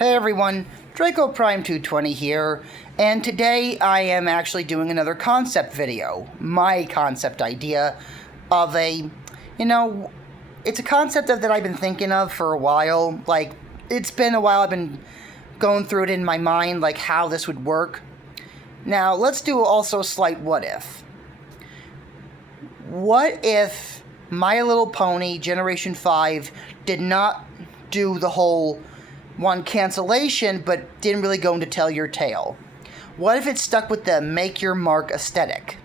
Hey everyone, Draco Prime 220 here, and today I am actually doing another concept video. My concept idea of it's a concept that I've been thinking of for a while. Like, it's been a while I've been going through it in my mind, like how this would work. Now, let's do also a slight what if. What if My Little Pony Generation 5 did not do the whole one cancellation, but didn't really go into tell your tale? What if it stuck with the make your mark aesthetic,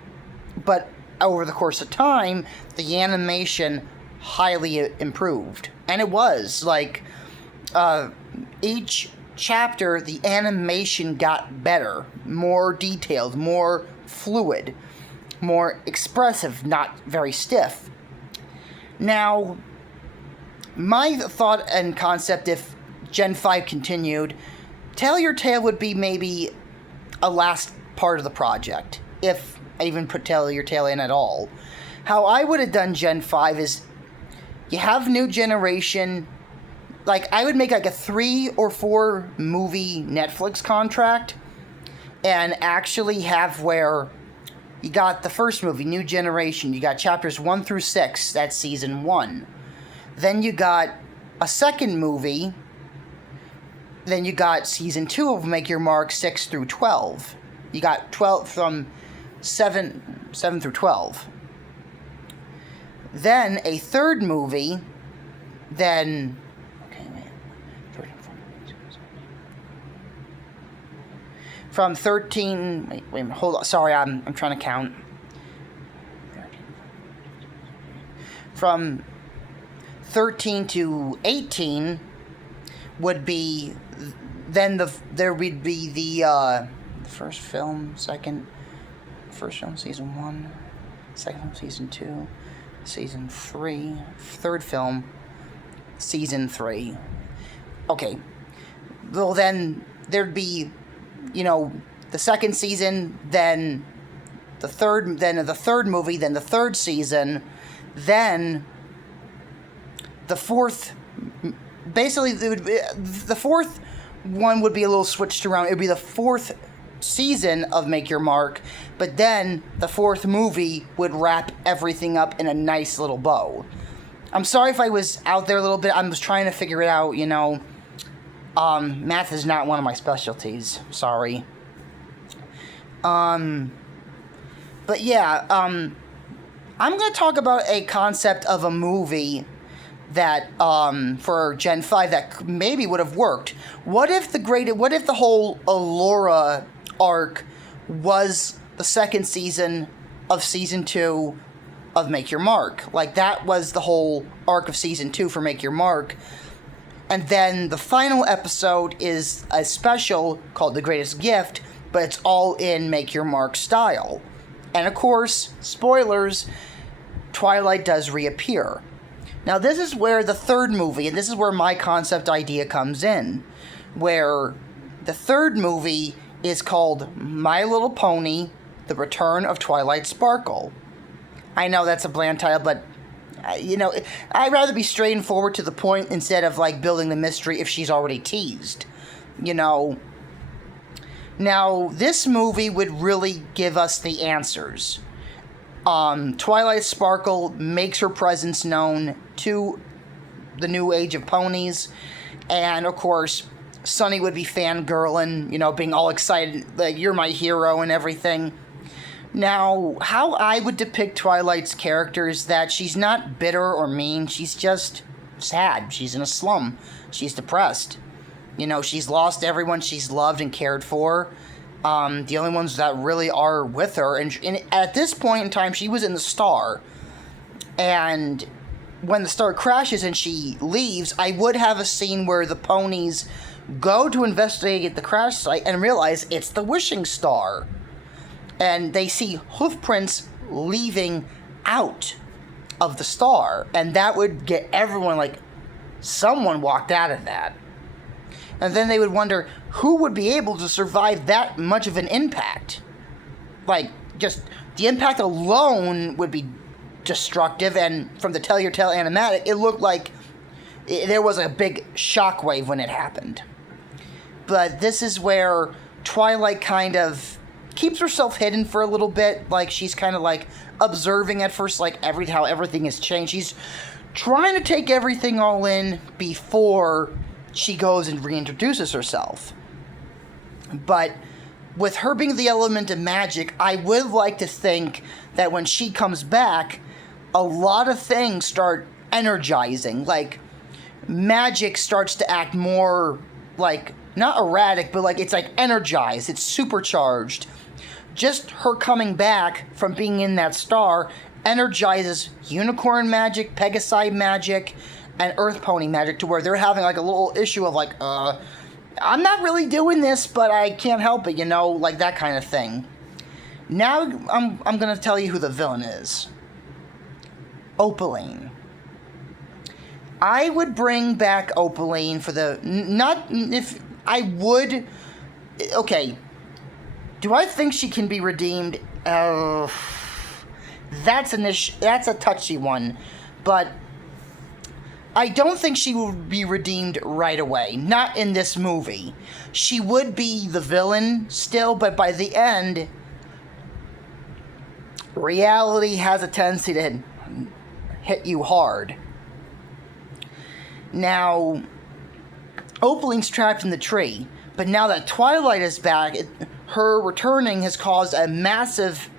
but over the course of time, the animation highly improved? And it was, like, each chapter, the animation got better, more detailed, more fluid, more expressive, not very stiff. Now, my thought and concept, if Gen 5 continued, Tell Your Tale would be maybe a last part of the project, if I even put Tell Your Tale in at all. How I would have done Gen 5 is, you have new generation, like, I would make like a 3 or 4 movie Netflix contract, and actually have where you got the first movie, New Generation, you got chapters 1 through 6, that's season 1. Then you got a second movie. Then you got season 2 of Make Your Mark, 6 through 12. You got 12 from 7 through 12. Then a third movie. Then, from 13. Wait a minute. Hold on. Sorry, I'm trying to count. From 13 to 18 would be, then there would be the first film, first film, season 1, second film, season 2, season 3, third film, season 3. Okay. Well, then there'd be, the second season, then the third movie, then the third season, then the fourth. Basically, the fourth one would be a little switched around. It would be the fourth season of Make Your Mark, but then the fourth movie would wrap everything up in a nice little bow. I'm sorry if I was out there a little bit. I was trying to figure it out, Math is not one of my specialties. Sorry. But yeah, I'm going to talk about a concept of a movie that, for Gen 5, that maybe would have worked. What if the whole Allura arc was the second season of season 2 of Make Your Mark? Like, that was the whole arc of season 2 for Make Your Mark. And then the final episode is a special called The Greatest Gift, but it's all in Make Your Mark style. And of course, spoilers, Twilight does reappear. Now, this is where the third movie, and this is where my concept idea comes in, where the third movie is called My Little Pony, The Return of Twilight Sparkle. I know that's a bland title, but, I'd rather be straight and forward to the point instead of, like, building the mystery if she's already teased. Now, this movie would really give us the answers. Twilight Sparkle makes her presence known to the new age of ponies, and of course, Sunny would be fangirling, being all excited, like, you're my hero and everything. Now, how I would depict Twilight's character is that she's not bitter or mean, she's just sad. She's in a slum. She's depressed. She's lost everyone she's loved and cared for. The only ones that really are with her, and at this point in time, she was in the Star, and when the Star crashes and she leaves, I would have a scene where the ponies go to investigate the crash site and realize it's the Wishing Star, and they see hoof prints leaving out of the Star, and that would get everyone, like, someone walked out of that. And then they would wonder who would be able to survive that much of an impact. Like, just the impact alone would be destructive, and from the Tell Your Tale animatic, it looked like there was a big shockwave when it happened. But this is where Twilight kind of keeps herself hidden for a little bit. Like, she's kind of like observing at first, like, how everything has changed. She's trying to take everything all in before she goes and reintroduces herself. But with her being the element of magic, I would like to think that when she comes back, a lot of things start energizing. Like, magic starts to act more like, not erratic, but like, it's like energized, it's supercharged. Just her coming back from being in that star energizes unicorn magic, Pegasi magic, and Earth Pony magic, to where they're having like a little issue of like, I'm not really doing this, but I can't help it, like that kind of thing. Now I'm gonna tell you who the villain is. Opaline. I would bring back Opaline for the... Not... If I would... Okay. Do I think she can be redeemed? That's a touchy one. But I don't think she will be redeemed right away. Not in this movie. She would be the villain still, but by the end, reality has a tendency to hit you hard. Now, Opaline's trapped in the tree, but now that Twilight is back, her returning has caused a massive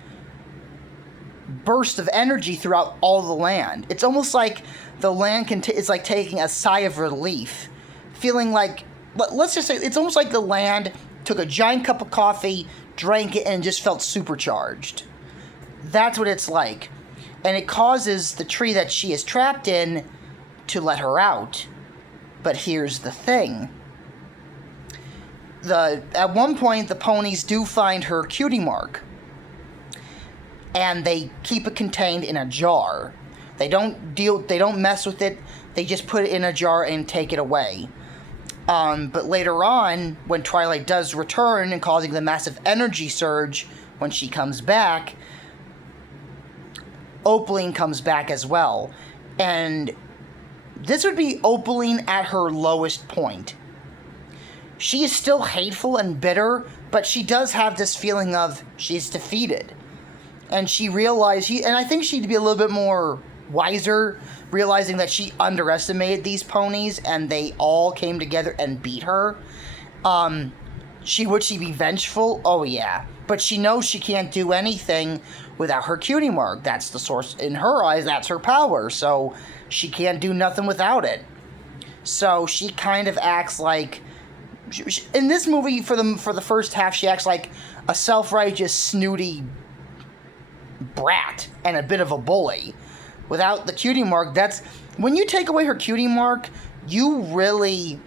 burst of energy throughout all the land. It's almost like the land is like taking a sigh of relief, feeling like, let's just say, it's almost like the land took a giant cup of coffee, drank it, and just felt supercharged. That's what it's like. And it causes the tree that she is trapped in to let her out. But here's the thing. At one point, the ponies do find her cutie mark. And they keep it contained in a jar. They don't mess with it. They just put it in a jar and take it away. But later on, when Twilight does return and causing the massive energy surge when she comes back, Opaline comes back as well. And this would be Opaline at her lowest point. She is still hateful and bitter, but she does have this feeling of she's defeated. And she realized, and I think she'd be a little bit more wiser, realizing that she underestimated these ponies and they all came together and beat her. Would she be vengeful? Oh yeah. But she knows she can't do anything without her cutie mark. That's the source, in her eyes, that's her power. So she can't do nothing without it. So she kind of acts like, in this movie, for the first half, she acts like a self-righteous, snooty brat and a bit of a bully. Without the cutie mark, when you take away her cutie mark, you really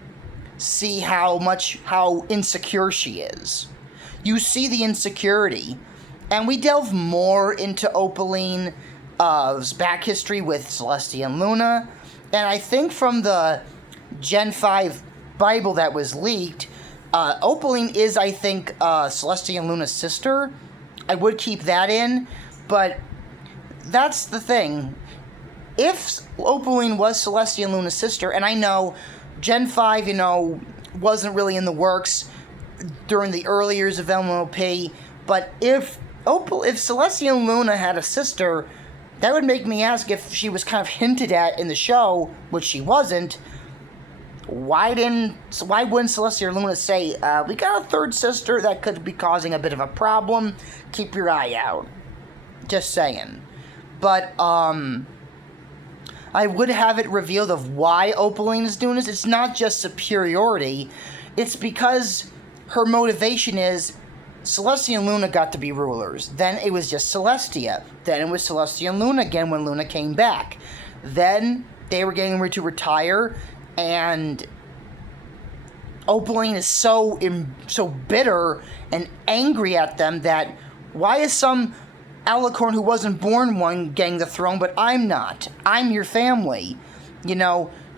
see how insecure she is. You see the insecurity. And we delve more into Opaline's back history with Celestia and Luna. And I think from the Gen 5 Bible that was leaked, Opaline is, I think, Celestia and Luna's sister. I would keep that in. But that's the thing. If Opaline was Celestia and Luna's sister, and I know Gen 5, wasn't really in the works during the early years of MLP, but if Celestia and Luna had a sister, that would make me ask, if she was kind of hinted at in the show, which she wasn't, why wouldn't Celestia or Luna say, we got a third sister that could be causing a bit of a problem, keep your eye out. Just saying. But, I would have it revealed of why Opaline is doing this. It's not just superiority. It's because her motivation is Celestia and Luna got to be rulers. Then it was just Celestia. Then it was Celestia and Luna again when Luna came back. Then they were getting ready to retire, and Opaline is so bitter and angry at them that why is some alicorn who wasn't born one getting the throne, but I'm not. I'm your family.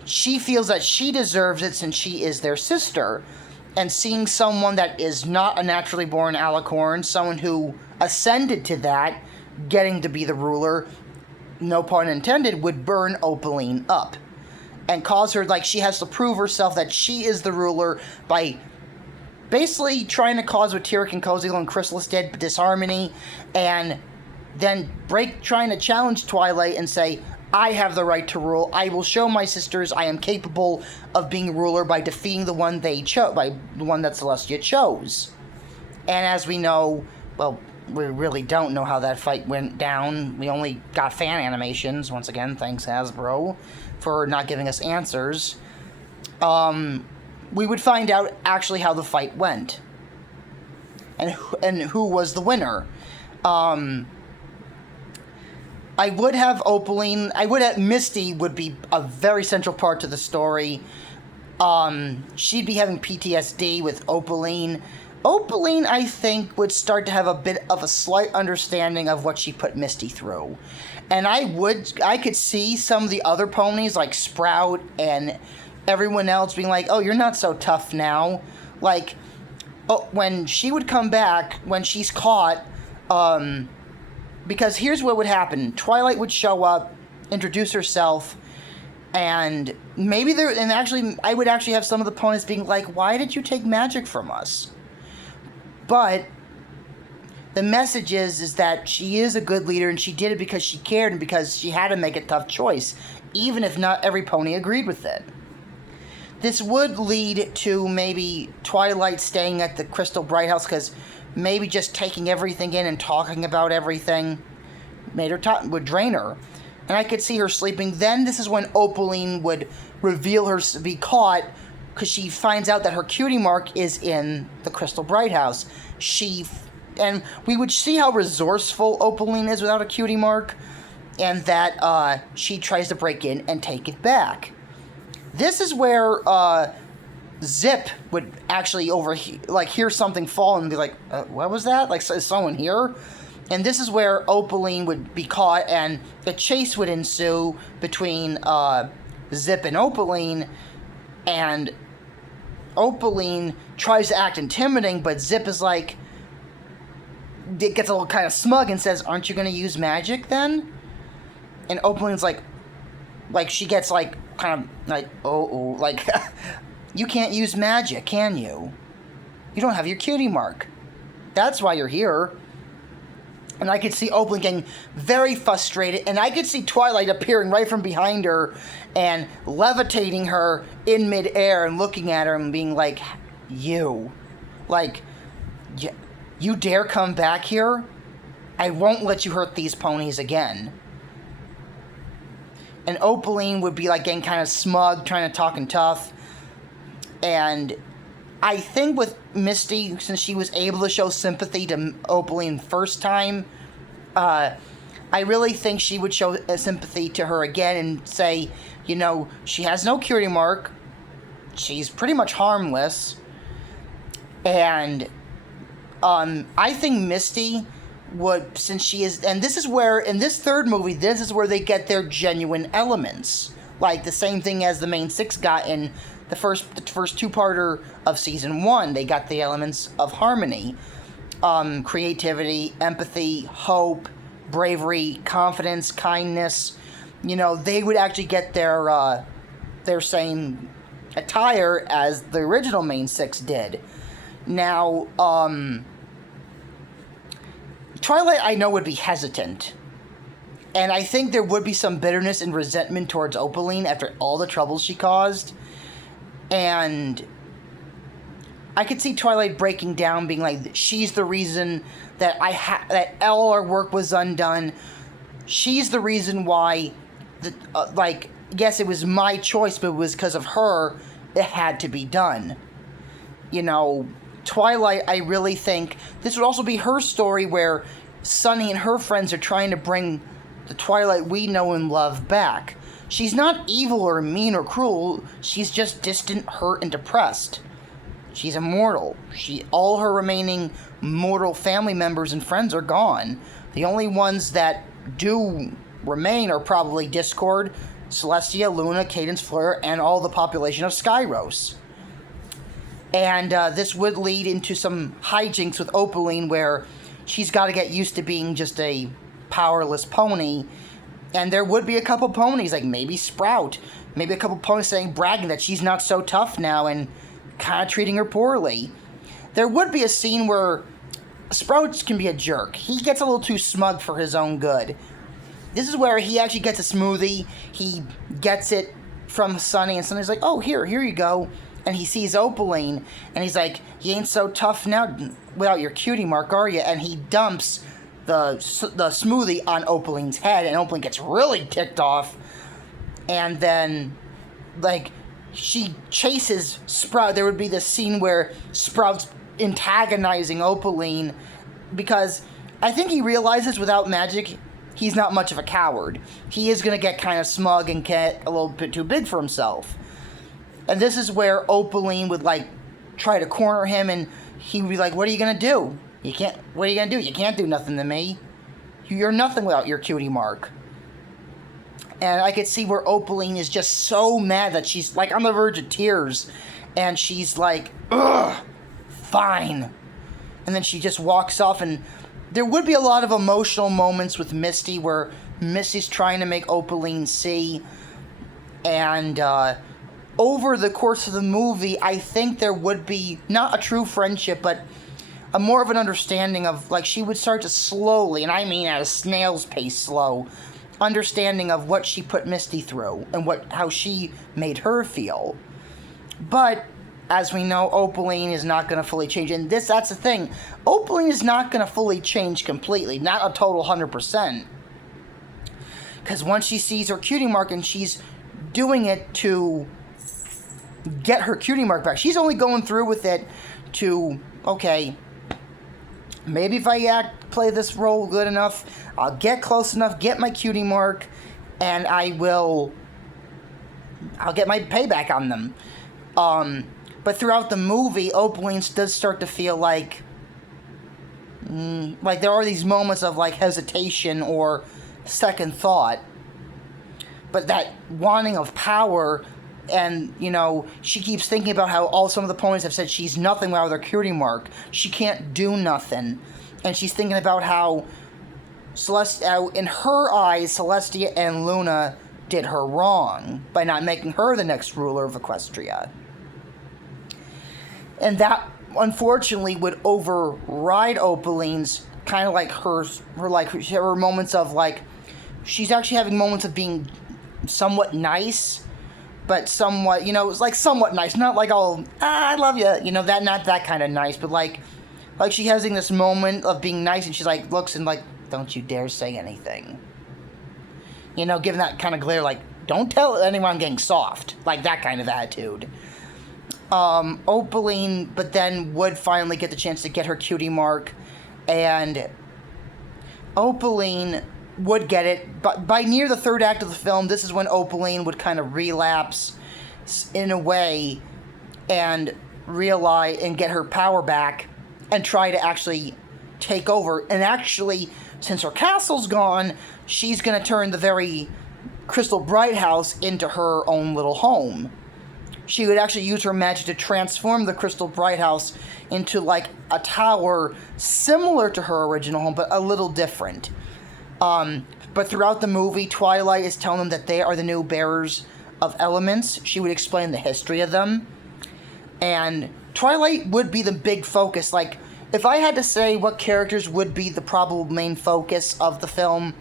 She feels that she deserves it since she is their sister. And seeing someone that is not a naturally born alicorn, someone who ascended to that, getting to be the ruler, no pun intended, would burn Opaline up. And cause her, she has to prove herself that she is the ruler by basically trying to cause what Tyrek and Kozil and Chrysalis did, disharmony, and then trying to challenge Twilight and say, I have the right to rule. I will show my sisters I am capable of being ruler by defeating the one they chose, by the one that Celestia chose. And as we know, well, we really don't know how that fight went down. We only got fan animations. Once again, thanks Hasbro for not giving us answers. We would find out actually how the fight went. And who was the winner. I would have Opaline. Misty would be a very central part to the story. She'd be having PTSD with Opaline. Opaline, I think, would start to have a bit of a slight understanding of what she put Misty through. And I could see some of the other ponies, like Sprout and everyone else, being like, oh, you're not so tough now. Like, when she would come back, when she's caught, because here's what would happen. Twilight would show up, introduce herself, and I would actually have some of the opponents being like, why did you take magic from us? But the message is that she is a good leader, and she did it because she cared and because she had to make a tough choice, even if not every pony agreed with it. This would lead to maybe Twilight staying at the Crystal Bright House, because maybe just taking everything in and talking about everything would drain her. And I could see her sleeping. Then this is when Opaline would reveal her to be caught, because she finds out that her cutie mark is in the Crystal Bright House. And we would see how resourceful Opaline is without a cutie mark, and that she tries to break in and take it back. This is where Zip would actually hear something fall and be like, what was that? Like, is someone here? And this is where Opaline would be caught, and a chase would ensue between Zip and Opaline, and Opaline tries to act intimidating, but Zip is like, it gets a little kind of smug and says, aren't you going to use magic then? And Opaline's like she gets like, kind of like, like, you can't use magic, can you? You don't have your cutie mark. That's why you're here. And I could see Opaline getting very frustrated, and I could see Twilight appearing right from behind her and levitating her in midair and looking at her and being like, you dare come back here? I won't let you hurt these ponies again. And Opaline would be like getting kind of smug, trying to talk and tough. And I think with Misty, since she was able to show sympathy to Opaline first time, I really think she would show sympathy to her again and say, she has no cutie mark, she's pretty much harmless, and I think Misty would, since she is, and this is where, in this third movie, this is where they get their genuine elements, like the same thing as the main six got in the first two-parter of season 1. They got the elements of harmony, creativity, empathy, hope, bravery, confidence, kindness. They would actually get their same attire as the original main six did. Now, Twilight, I know, would be hesitant. And I think there would be some bitterness and resentment towards Opaline after all the trouble she caused. And I could see Twilight breaking down, being like, she's the reason that that all our work was undone. She's the reason why, yes, it was my choice, but it was because of her, it had to be done. Twilight, I really think, this would also be her story where Sunny and her friends are trying to bring the Twilight we know and love back. She's not evil or mean or cruel, she's just distant, hurt, and depressed. She's immortal. All her remaining mortal family members and friends are gone. The only ones that do remain are probably Discord, Celestia, Luna, Cadence Fleur, and all the population of Skyros. And this would lead into some hijinks with Opaline, where she's got to get used to being just a powerless pony. And there would be a couple ponies, like maybe Sprout, maybe a couple ponies bragging that she's not so tough now and kind of treating her poorly. there would be a scene where Sprout can be a jerk. He gets a little too smug for his own good. This is where he actually gets a smoothie. He gets it from Sunny, and Sunny's like, oh, here you go. And he sees Opaline, and he's like, you ain't so tough now without your cutie mark, are you? And he dumps the smoothie on Opaline's head, and Opaline gets really ticked off. And then, like, she chases Sprout. There would be this scene where Sprout's antagonizing Opaline, because I think he realizes without magic, he's not much of a coward. He is going to get kind of smug and get a little bit too big for himself. And this is where Opaline would, like, try to corner him, and he would be like, what are you going to do? What are you going to do? You can't do nothing to me. You're nothing without your cutie mark. And I could see where Opaline is just so mad that she's, like, on the verge of tears. And she's like, ugh, fine. And then she just walks off, and there would be a lot of emotional moments with Misty where Misty's trying to make Opaline see. And, over the course of the movie, I think there would be not a true friendship, but a more of an understanding of, like, she would start to slowly, and I mean at a snail's pace slow, understanding of what she put Misty through and how she made her feel. But as we know, Opaline is not going to fully change, and that's the thing. Opaline is not going to fully change completely, not a total 100%. Because once she sees her cutie mark, and she's doing it to get her cutie mark back. She's only going through with it to, okay, maybe if I play this role good enough, I'll get close enough, get my cutie mark, and I'll get my payback on them. But throughout the movie, Opaline does start to feel like there are these moments of, like, hesitation or second thought. But that wanting of power. And, you know, she keeps thinking about how some of the ponies have said she's nothing without her cutie mark. She can't do nothing. And she's thinking about how in her eyes, Celestia and Luna did her wrong by not making her the next ruler of Equestria. And that, unfortunately, would override Opaline's kind of like her moments of, like, she's actually having moments of being somewhat nice. But somewhat, you know, it's like somewhat nice. Not like all, I love you, you know, not that kind of nice. But like she has this moment of being nice, and she's like, looks and like, don't you dare say anything. You know, giving that kind of glare, like, don't tell anyone I'm getting soft. Like that kind of attitude. Opaline, but then would finally get the chance to get her cutie mark. And Opaline would get it, but by near the third act of the film, this is when Opaline would kind of relapse in a way and realize and get her power back and try to actually take over. And actually, since her castle's gone, she's going to turn the very Crystal Bright house into her own little home. She would actually use her magic to transform the Crystal Bright house into, like, a tower similar to her original home, but a little different. But throughout the movie, Twilight is telling them that they are the new bearers of elements. She would explain the history of them. And Twilight would be the big focus. Like, if I had to say what characters would be the probable main focus of the film,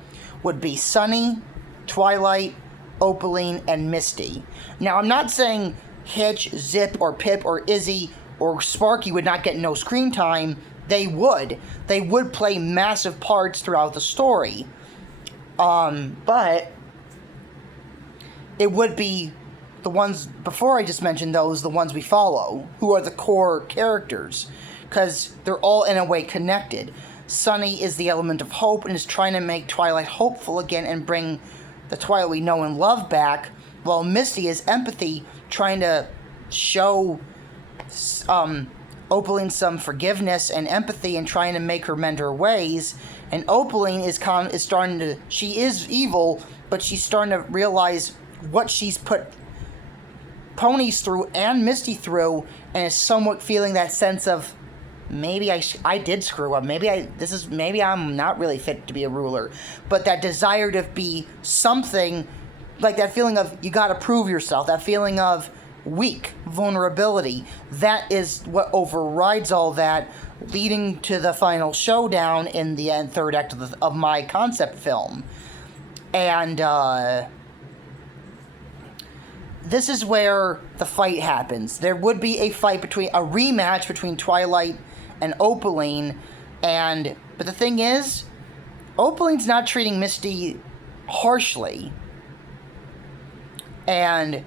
would be Sunny, Twilight, Opaline, and Misty. Now, I'm not saying Hitch, Zip, or Pip, or Izzy, or Sparky would not get no screen time. They would. They would play massive parts throughout the story. But it would be the ones before I just mentioned those, the ones we follow, who are the core characters, because they're all in a way connected. Sunny is the element of hope and is trying to make Twilight hopeful again and bring the Twilight we know and love back, while Misty is empathy, trying to show Opaline some forgiveness and empathy and trying to make her mend her ways. And Opaline is starting to, she is evil, but she's starting to realize what she's put ponies through and Misty through, and is somewhat feeling that sense of, maybe I did screw up. Maybe I'm not really fit to be a ruler. But that desire to be something, like that feeling of you got to prove yourself. That feeling of weak vulnerability. That is what overrides all that, leading to the final showdown in the third act of my concept film. And this is where the fight happens. There would be a rematch between Twilight and Opaline, but the thing is, Opaline's not treating Misty harshly, and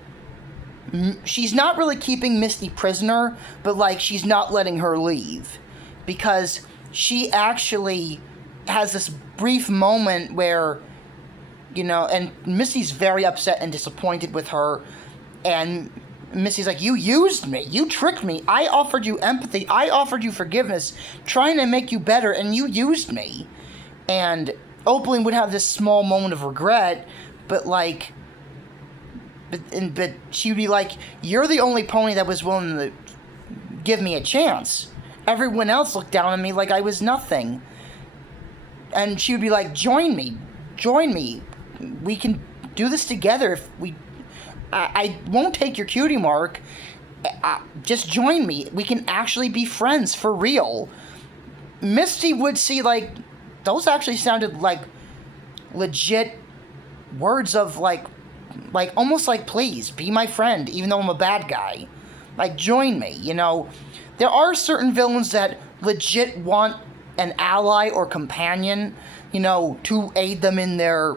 she's not really keeping Misty prisoner, but like she's not letting her leave, because she actually has this brief moment where, and Misty's very upset and disappointed with her, and Misty's like, you used me, you tricked me, I offered you empathy, I offered you forgiveness, trying to make you better, and you used me. And Opaline would have this small moment of regret, but she'd be like, you're the only pony that was willing to give me a chance. Everyone else looked down on me like I was nothing. And she would be like, join me, we can do this together. If I won't take your cutie mark, just join me, we can actually be friends for real. Misty would see, like, those actually sounded like legit words of like almost like, please be my friend, even though I'm a bad guy. Like, join me, There are certain villains that legit want an ally or companion, to aid them in their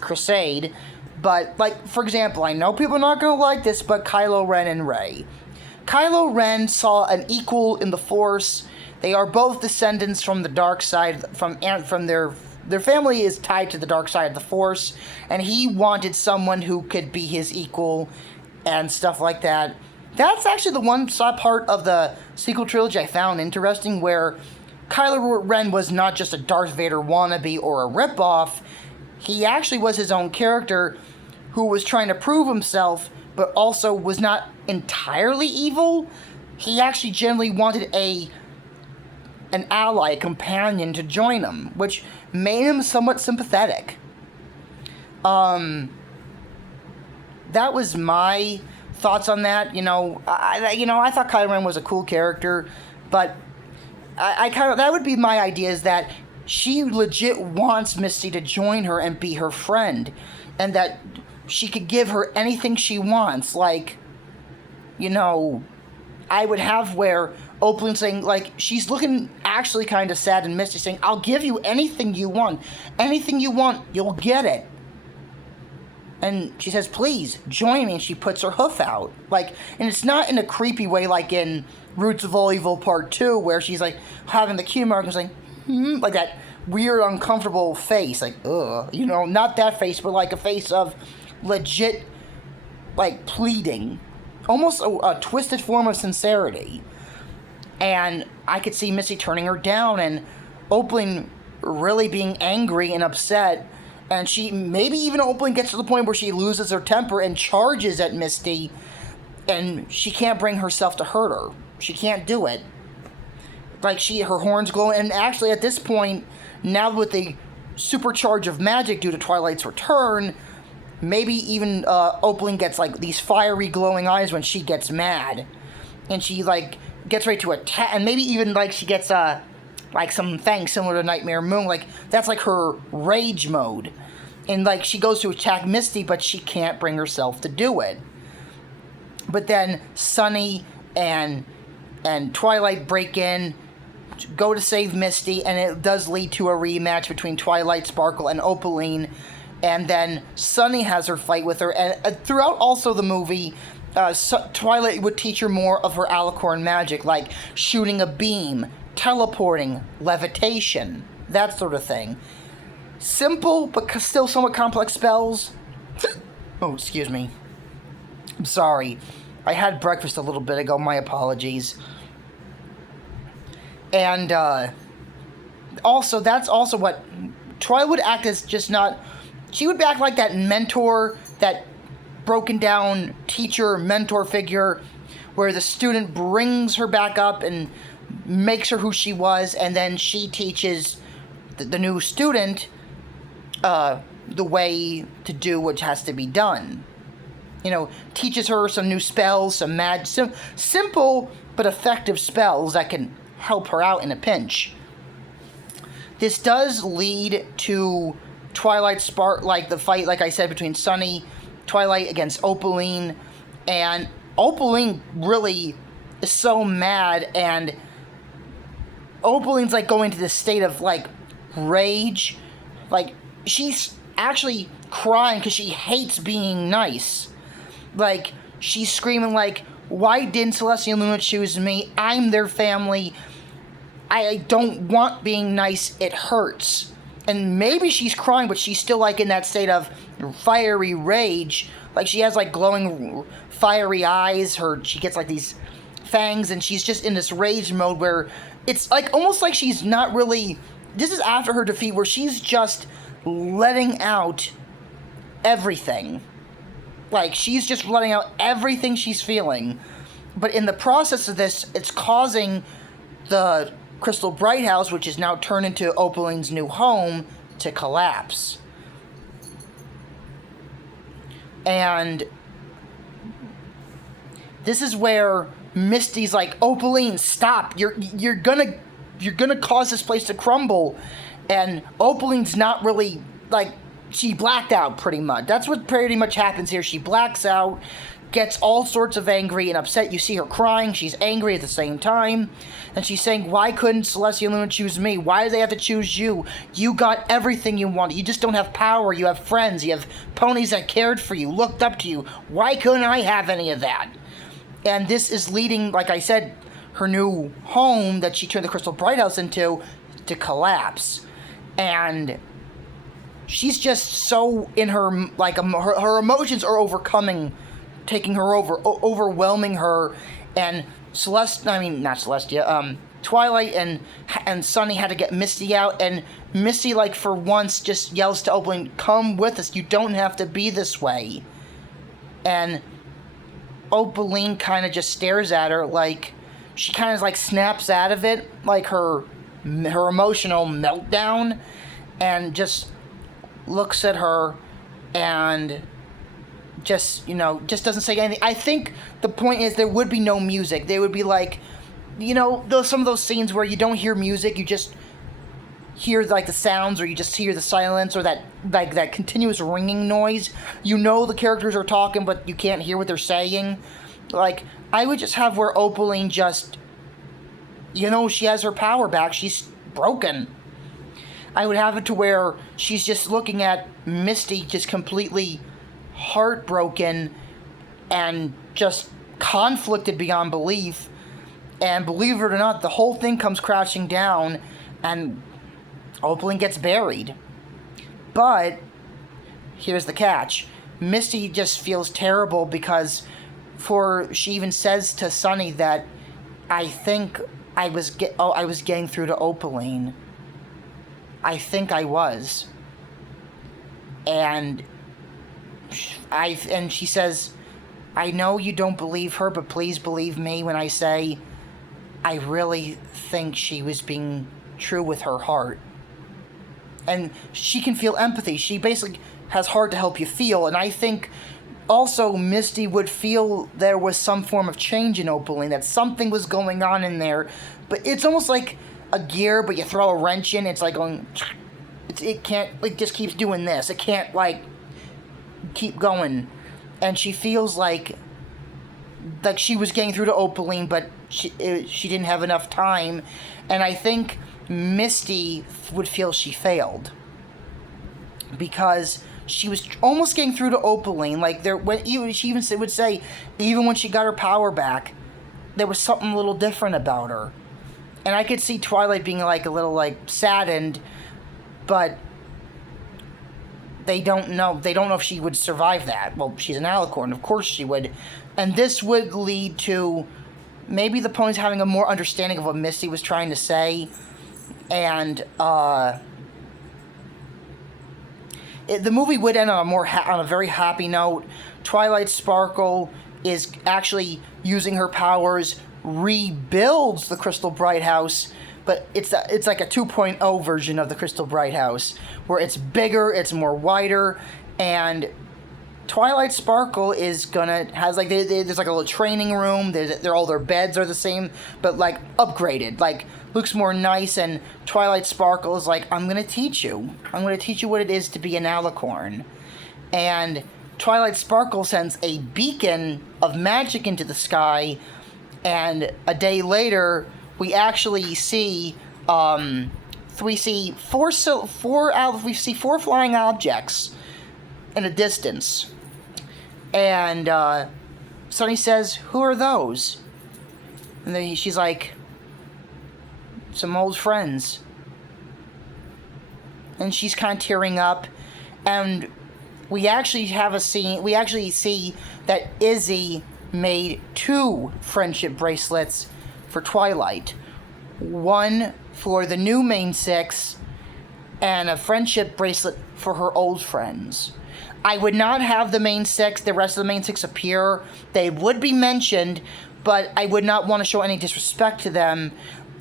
crusade. But, like, for example, I know people are not going to like this, but Kylo Ren and Rey. Kylo Ren saw an equal in the Force. They are both descendants from the dark side, from their family is tied to the dark side of the Force, and he wanted someone who could be his equal and stuff like that. That's actually the one part of the sequel trilogy I found interesting, where Kylo Ren was not just a Darth Vader wannabe or a ripoff. He actually was his own character who was trying to prove himself, but also was not entirely evil. He actually generally wanted an ally, a companion to join him, which made him somewhat sympathetic. That was my thoughts on that. I thought Kylo Ren was a cool character, but that would be my idea, is that she legit wants Misty to join her and be her friend, and that she could give her anything she wants. Like, I would have where Opaline saying, like, she's looking actually kind of sad, and Misty saying, I'll give you anything you want. Anything you want, you'll get it. And she says, please, join me, and she puts her hoof out. Like, and it's not in a creepy way like in Roots of All Evil Part 2, where she's, like, having the cue mark and saying, like that weird, uncomfortable face. Like, ugh. Not that face, but like a face of legit, like, pleading. Almost a twisted form of sincerity. And I could see Missy turning her down, and Opaline really being angry and upset. And maybe even Opaline gets to the point where she loses her temper and charges at Misty, and she can't bring herself to hurt her. She can't do it. Like, her horns glow, and actually at this point, now with the supercharge of magic due to Twilight's return, maybe even Opaline gets, like, these fiery glowing eyes when she gets mad. And she, like, gets ready to attack, and maybe even, like, she gets, like, some thing similar to Nightmare Moon. Like, that's, like, her rage mode. And, like, she goes to attack Misty, but she can't bring herself to do it. But then Sunny and Twilight break in, go to save Misty, and it does lead to a rematch between Twilight, Sparkle, and Opaline. And then Sunny has her fight with her, and throughout also the movie, Twilight would teach her more of her alicorn magic, like shooting a beam, teleporting, levitation, that sort of thing. Simple, but still somewhat complex spells. Oh, excuse me. I'm sorry. I had breakfast a little bit ago, my apologies. And, also, that's also what Twilight would act as, just not... She would act like that mentor, that broken down teacher, mentor figure, where the student brings her back up and makes her who she was, and then she teaches the new student the way to do what has to be done. teaches her some new spells, simple but effective spells that can help her out in a pinch. This does lead to Twilight Spark, like the fight, like I said, between Twilight against Opaline, and Opaline really is so mad, and Opaline's like going to this state of like rage, like she's actually crying because she hates being nice. Like she's screaming like, "Why didn't Celestia and Luna choose me? I'm their family. I don't want being nice. It hurts." And maybe she's crying, but she's still like in that state of fiery rage. Like she has like glowing fiery eyes. She gets like these fangs, and she's just in this rage mode where it's like almost like she's not really. This is after her defeat, where she's just letting out everything. Like she's just letting out everything she's feeling. But in the process of this, it's causing the Crystal Bright House, which is now turned into Opaline's new home, to collapse. And this is where Misty's like, "Opaline, stop! You're gonna cause this place to crumble." And Opaline's not really like, she blacked out pretty much. That's what pretty much happens here. She blacks out, gets all sorts of angry and upset. You see her crying. She's angry at the same time. And she's saying, "Why couldn't Celestia and Luna choose me? Why do they have to choose you? You got everything you wanted. You just don't have power. You have friends. You have ponies that cared for you, looked up to you. Why couldn't I have any of that?" And this is leading, like I said, her new home that she turned the Crystal Bright House into, to collapse. And she's just so in her, like, her emotions are taking her over, overwhelming her. And Twilight and Sunny had to get Misty out, and Misty, like, for once just yells to Opaline, "Come with us, you don't have to be this way." And Opaline kind of just stares at her, like, she kind of like snaps out of it, like her emotional meltdown, and just looks at her and just doesn't say anything. I think the point is there would be no music. They would be like, some of those scenes where you don't hear music, you just hear like the sounds, or you just hear the silence, or that like that continuous ringing noise. The characters are talking, but you can't hear what they're saying. Like, I would just have where Opaline just, she has her power back. She's broken. I would have it to where she's just looking at Misty, just completely heartbroken and just conflicted beyond belief. And believe it or not, the whole thing comes crashing down, and Opaline gets buried. But here's the catch. Misty just feels terrible because she even says to Sunny that, "I think I was getting through to Opaline. I think I was." And she says, "I know you don't believe her, but please believe me when I say I really think she was being true with her heart." And she can feel empathy. She basically has heart to help you feel. And I think also Misty would feel there was some form of change in Opaline, that something was going on in there. But it's almost like a gear, but you throw a wrench in, it's like going, it can't, it just keeps doing this. It can't, like, keep going. And she feels like she was getting through to Opaline, but she didn't have enough time. And I think Misty would feel she failed, because she was almost getting through to Opaline. Like, she even would say, even when she got her power back, there was something a little different about her. And I could see Twilight being like a little like saddened, but they don't know if she would survive that. Well, she's an alicorn, of course she would. And this would lead to maybe the ponies having a more understanding of what Misty was trying to say. And the movie would end on a very happy note. Twilight Sparkle is actually using her powers, rebuilds the Crystal Bright House, but it's like a 2.0 version of the Crystal Bright House, where it's bigger, it's more wider, and Twilight Sparkle has like there's like a little training room. All their beds are the same, but like upgraded. Like looks more nice. And Twilight Sparkle is like, I'm gonna teach you. I'm gonna teach you what it is to be an alicorn. And Twilight Sparkle sends a beacon of magic into the sky. And a day later, we actually see we see four flying objects in a distance. And Sunny says, "Who are those?" And then she's like, "Some old friends." And she's kind of tearing up. And we actually have a scene. We actually see that Izzy made 2 friendship bracelets for Twilight. One for the new main 6, and a friendship bracelet for her old friends. I would not have the rest of the main 6 appear. They would be mentioned, but I would not want to show any disrespect to them.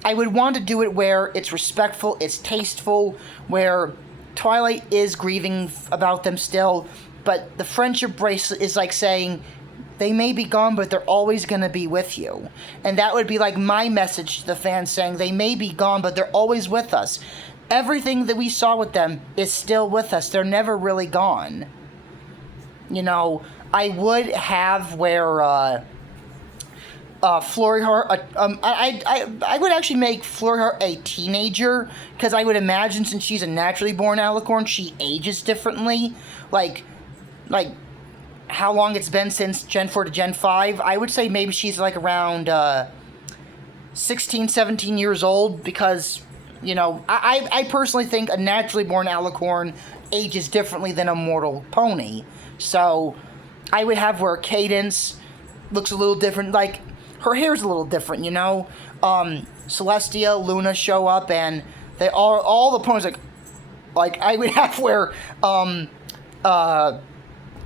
I would want to do it where it's respectful, it's tasteful, where Twilight is grieving about them still, but the friendship bracelet is like saying, they may be gone, but they're always going to be with you. And that would be like my message to the fans, saying they may be gone, but they're always with us. Everything that we saw with them is still with us. They're never really gone. You know, I would have where Florrie Hart, I would actually make Florrie Hart a teenager, because I would imagine since she's a naturally born alicorn, she ages differently. Like how long it's been since Gen 4 to Gen 5, I would say maybe she's like around 16, 17 years old, because, you know, I personally think a naturally born alicorn ages differently than a mortal pony. So I would have where Cadence looks a little different, like her hair's a little different, you know. Celestia, Luna show up, and they all the ponies like I would have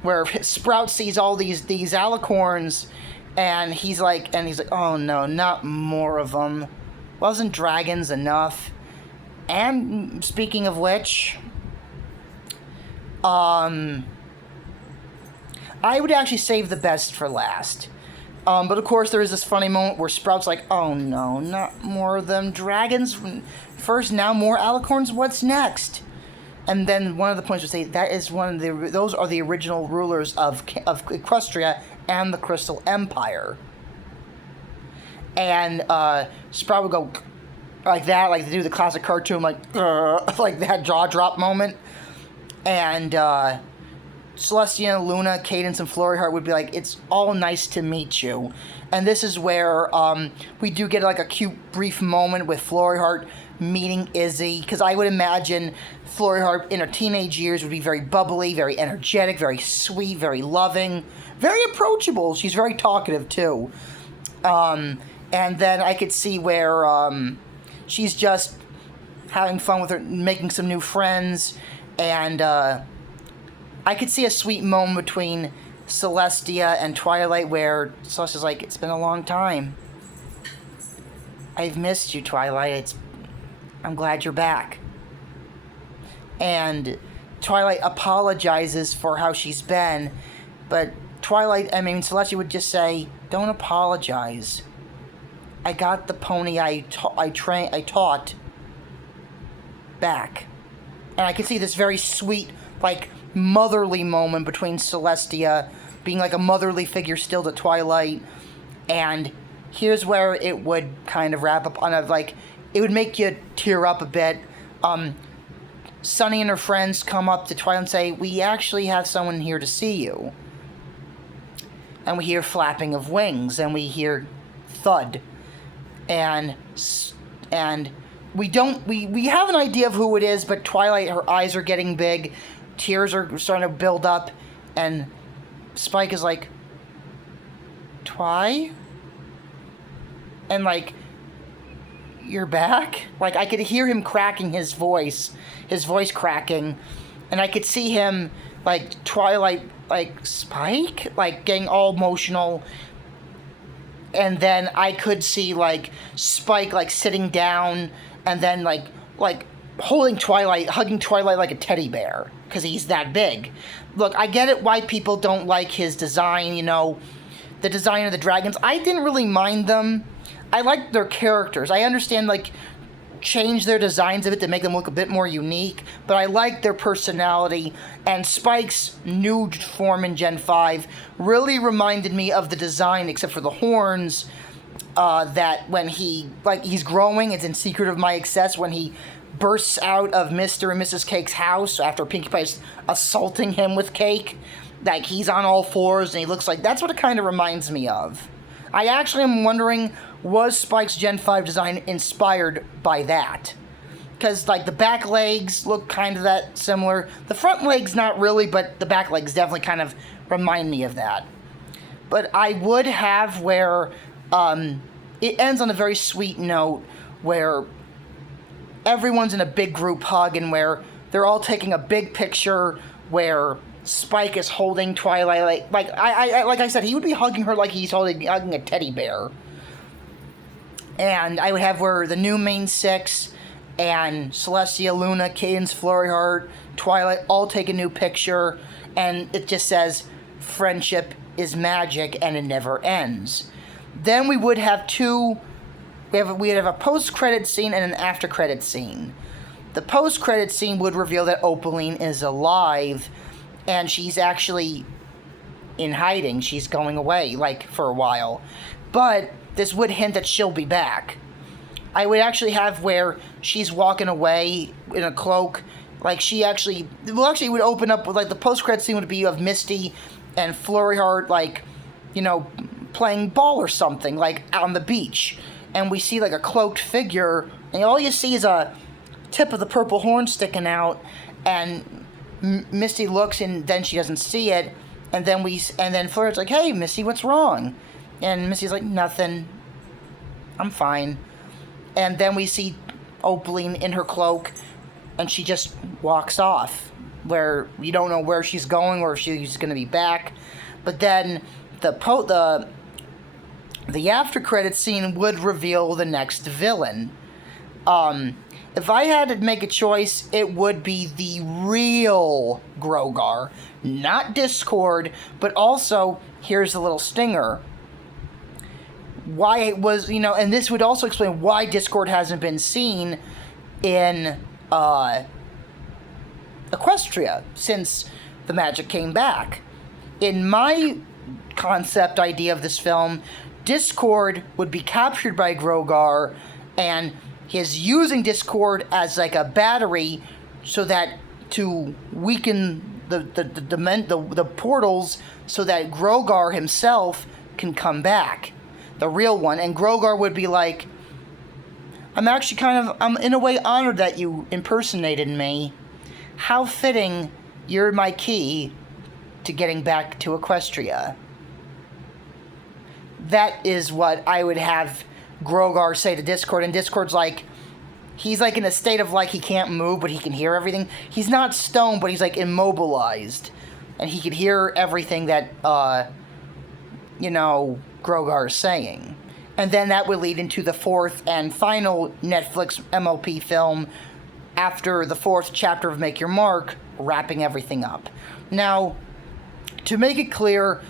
where Sprout sees all these alicorns, and he's like, oh no, not more of them. Wasn't dragons enough? And speaking of which, I would actually save the best for last. But of course, there is this funny moment where Sprout's like, oh no, not more of them dragons. First, now more alicorns. What's next? And then one of the points would say those are the original rulers of Equestria and the Crystal Empire. And Sprout would go like that, like they do the classic cartoon, like that jaw drop moment. And Celestia, Luna, Cadence, and Florrie Hart would be like, it's all nice to meet you. And this is where we do get like a cute brief moment with Florrie Hart meeting Izzy, because I would imagine Florrie Hart in her teenage years would be very bubbly, very energetic, very sweet, very loving, very approachable. She's very talkative too. And then I could see where she's just having fun with her, making some new friends, and I could see a sweet moment between Celestia and Twilight where Celestia's like, it's been a long time. I've missed you, Twilight. I'm glad you're back. And Twilight apologizes for how she's been, but Celestia would just say, don't apologize. I got the pony I taught back. And I could see this very sweet, like, motherly moment between Celestia being like a motherly figure still to Twilight, and here's where it would kind of wrap up on it would make you tear up a bit. Sunny and her friends come up to Twilight and say, we actually have someone here to see you. And we hear flapping of wings, and we hear thud. And we have an idea of who it is, but Twilight, her eyes are getting big, tears are starting to build up, and Spike is like, Twi? And you're back? I could hear him cracking his voice cracking, and I could see him, Twilight, Spike? Getting all emotional, and then I could see, Spike, sitting down, and then, holding Twilight, hugging Twilight like a teddy bear, because he's that big. look, I get it why people don't like his design, the design of the dragons. I didn't really mind them. I liked their characters. I understand, change their designs a bit to make them look a bit more unique, but I like their personality, and Spike's new form in Gen 5 really reminded me of the design, except for the horns, that when he's growing, it's in Secret of My Excess, when he bursts out of Mr. and Mrs. Cake's house after Pinkie Pie's assaulting him with cake, he's on all fours and he looks like, that's what it kind of reminds me of. I actually am wondering, was Spike's Gen 5 design inspired by that? Because, the back legs look kind of that similar. The front legs, not really, but the back legs definitely kind of remind me of that. But I would have where it ends on a very sweet note where everyone's in a big group hug and where they're all taking a big picture where Spike is holding Twilight. Like I said, he would be hugging her like he's hugging a teddy bear. And I would have where the new main six and Celestia, Luna, Cadence, Flurryheart, Twilight all take a new picture, and it just says, friendship is magic and it never ends. Then we would have we'd have a post-credit scene and an after-credit scene. The post-credit scene would reveal that Opaline is alive, and she's actually in hiding. She's going away, for a while. But this would hint that she'll be back. I would actually have where she's walking away in a cloak. It would open up with, the post-credit scene would be of Misty and Flurryheart, playing ball or something, on the beach. And we see, a cloaked figure, and all you see is a tip of the purple horn sticking out, and Misty looks, and then she doesn't see it, and then Flurryheart's like, hey, Misty, what's wrong? And Misty's like, nothing. I'm fine. And then we see Opaline in her cloak, and she just walks off, where you don't know where she's going or if she's going to be back. But then the after credit scene would reveal the next villain. If I had to make a choice, it would be the real Grogar, not Discord, but also, here's a little stinger. Why it was, and this would also explain why Discord hasn't been seen in Equestria since the magic came back. In my concept idea of this film, Discord would be captured by Grogar, and he's using Discord as a battery so that to weaken the portals so that Grogar himself can come back. The real one. And Grogar would be like, I'm actually I'm in a way honored that you impersonated me. How fitting you're my key to getting back to Equestria. That is what I would have Grogar say to Discord, and Discord's he's in a state of he can't move, but he can hear everything. He's not stoned, but he's immobilized. And he could hear everything that, Grogar is saying. And then that would lead into the fourth and final Netflix MLP film after the fourth chapter of Make Your Mark, wrapping everything up. Now, to make it clear,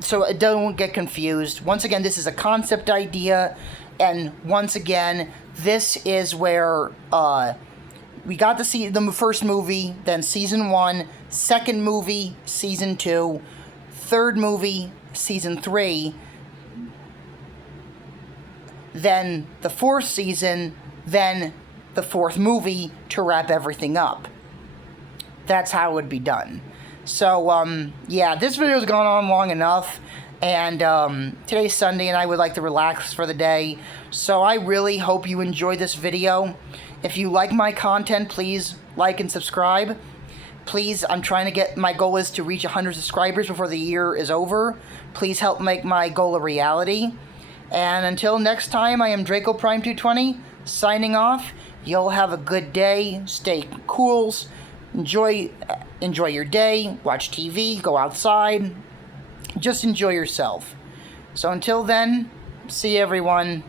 so it don't get confused, once again, this is a concept idea, and once again, this is where we got to see the first movie, then season 1, second movie, season 2, third movie, season 3, then the fourth season, then the fourth movie to wrap everything up. That's how it would be done. So, yeah, this video's gone on long enough, and today's Sunday, and I would like to relax for the day, so I really hope you enjoyed this video. If you like my content, please like and subscribe. Please, my goal is to reach 100 subscribers before the year is over. Please help make my goal a reality. And until next time, I am Draco Prime 220, signing off. You'll have a good day, stay cool, enjoy your day, watch TV, go outside, just enjoy yourself. So until then, see everyone.